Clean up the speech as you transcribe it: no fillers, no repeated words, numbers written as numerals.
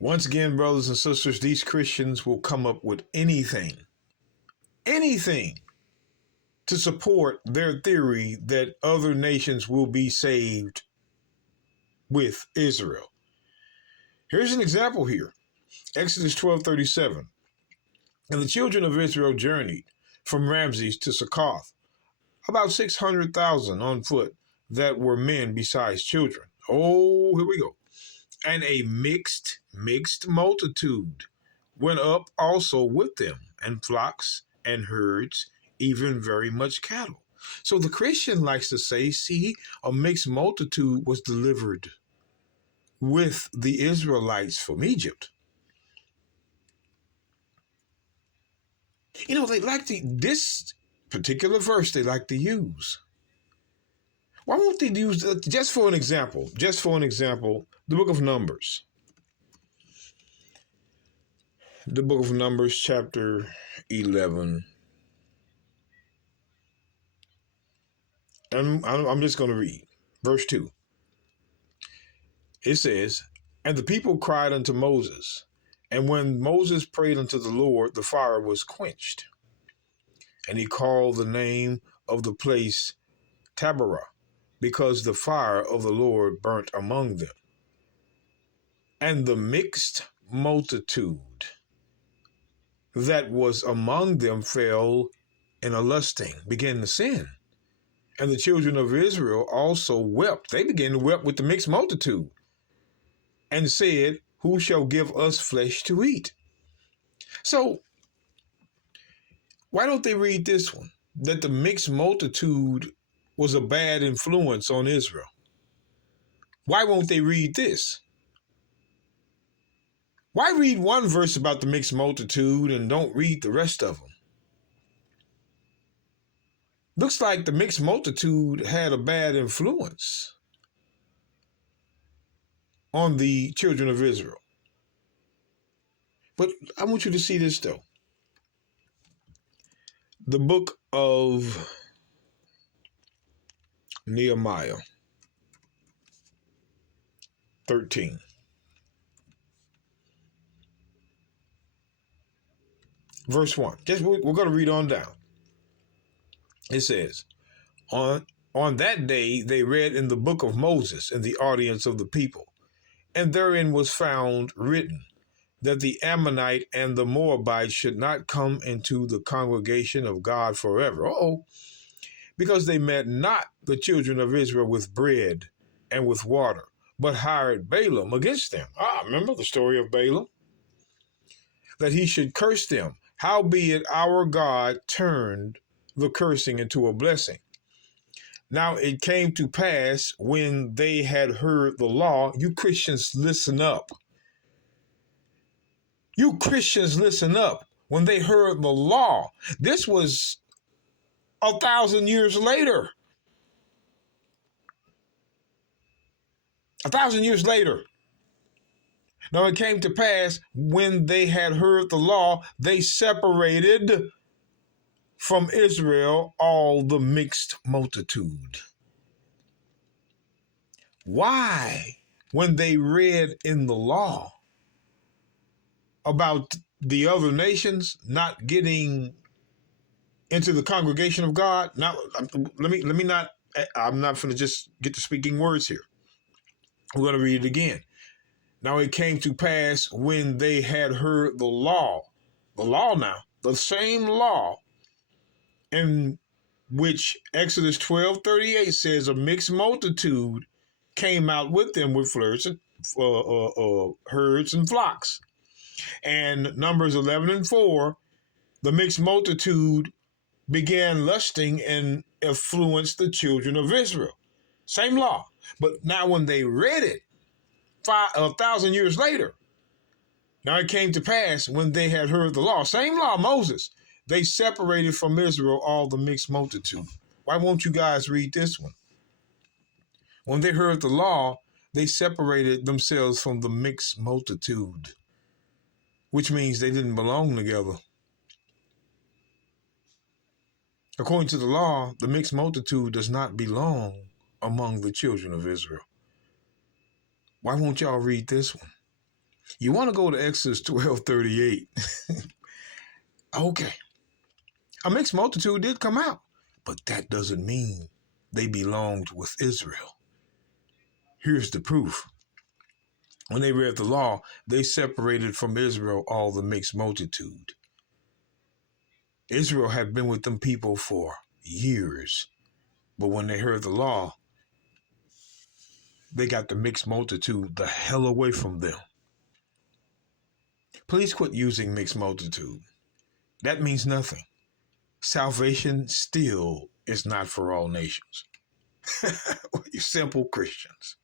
Once again, brothers and sisters, these Christians will come up with anything to support their theory that other nations will be saved with Israel. Here's an example here. Exodus 12:37. And the children of Israel journeyed from Ramses to Succoth, about 600,000 on foot that were men besides children. Oh, here we go. And a mixed multitude went up also with them, and flocks and herds, even very much cattle. So the Christian likes to say, see, a mixed multitude was delivered with the Israelites from Egypt. You know, they like to, this particular verse they like to use. Why won't they use, just for an example, the book of Numbers. The book of Numbers, chapter 11. And I'm just going to read verse 2. It says, and the people cried unto Moses, and when Moses prayed unto the Lord, the fire was quenched. And he called the name of the place Taberah, because the fire of the Lord burnt among them. And the mixed multitude that was among them fell in a lusting, began to sin. And the children of Israel also wept. They began to weep with the mixed multitude, and said, who shall give us flesh to eat? So why don't they read this one? That the mixed multitude was a bad influence on Israel. Why won't they read this? Why read one verse about the mixed multitude and don't read the rest of them? Looks like the mixed multitude had a bad influence on the children of Israel. But I want you to see this, though. The book of Nehemiah 13. Verse 1. We're going to read on down. It says, on that day they read in the book of Moses in the audience of the people, and therein was found written that the Ammonite and the Moabite should not come into the congregation of God forever. Because they met not the children of Israel with bread and with water, but hired Balaam against them. Remember the story of Balaam? That he should curse them. Howbeit our God turned the cursing into a blessing. Now it came to pass when they had heard the law. You Christians, listen up. You Christians, listen up. When they heard the law, this was 1,000 years later. 1,000 years later. Now it came to pass when they had heard the law, they separated from Israel all the mixed multitude. Why, when they read in the law about the other nations not getting into the congregation of God? Now, I'm not going to just get to speaking words here. We're going to read it again. Now it came to pass when they had heard the law now, the same law in which Exodus 12:38 says a mixed multitude came out with them with herds and flocks. And Numbers 11:4, the mixed multitude began lusting and influenced the children of Israel. Same law. But now when they read it 1,000 years later, now it came to pass when they had heard the law, same law, Moses, they separated from Israel all the mixed multitude. Why won't you guys read this one? When they heard the law, they separated themselves from the mixed multitude, which means they didn't belong together. According to the law, the mixed multitude does not belong among the children of Israel. Why won't y'all read this one? You want to go to Exodus 12:38. Okay. A mixed multitude did come out, but that doesn't mean they belonged with Israel. Here's the proof. When they read the law, they separated from Israel all the mixed multitude. Israel had been with them people for years, but when they heard the law, they got the mixed multitude the hell away from them. Please quit using mixed multitude. That means nothing. Salvation still is not for all nations. You simple Christians.